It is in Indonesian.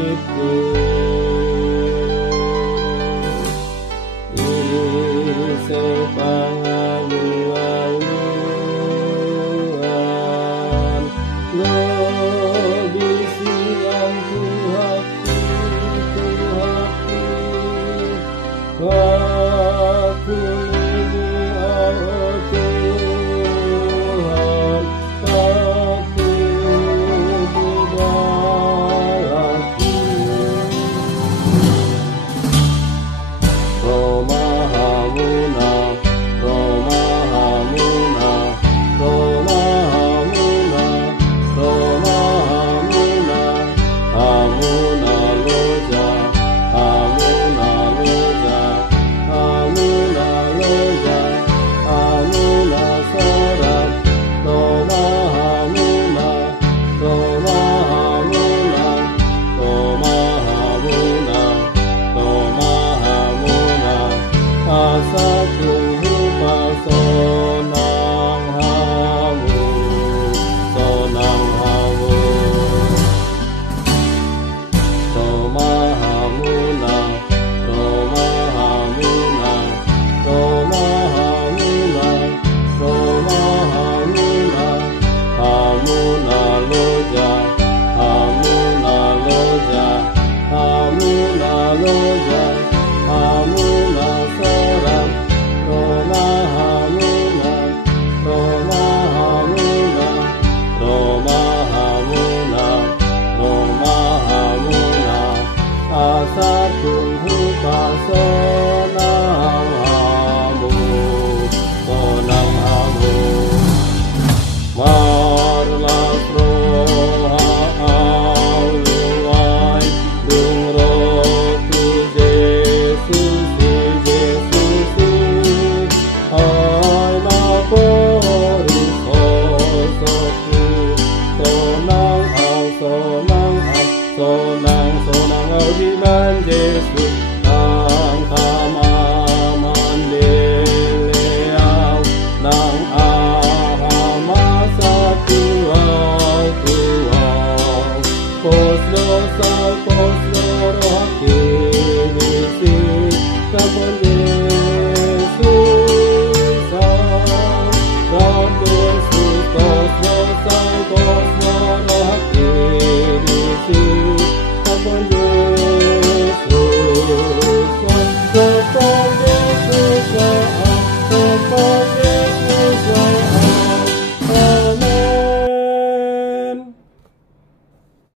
itu. Sepangalu-aluan lebih siang ku hati ini oh Tuhan, aku dibagi. Roma Hamuna, Roma Hamuna, Roma Hamuna, Roma Hamuna, Hamuna Loja, Hamuna Loja, Hamuna Loja, Hamuna Soram, Roma Hamuna, Roma Hamuna, Roma Hamuna, Roma Hamuna, asa tunggu pasonang hamu, sonang hamu. Roma Hamuna, Roma Hamuna, Roma Hamuna, Roma Hamuna, Hamuna Loja, Hamuna Loja, Hamuna Loja, Hamuna Soram, Roma Hamuna, Roma Hamuna, Roma Hamuna, Roma Hamuna, asa tunggu pasonang hamu, sonang hamu. Marlas roha aluai, dung rotu Yesus, hai napori sosoku, sonang au, sonang au, sonang au di manje.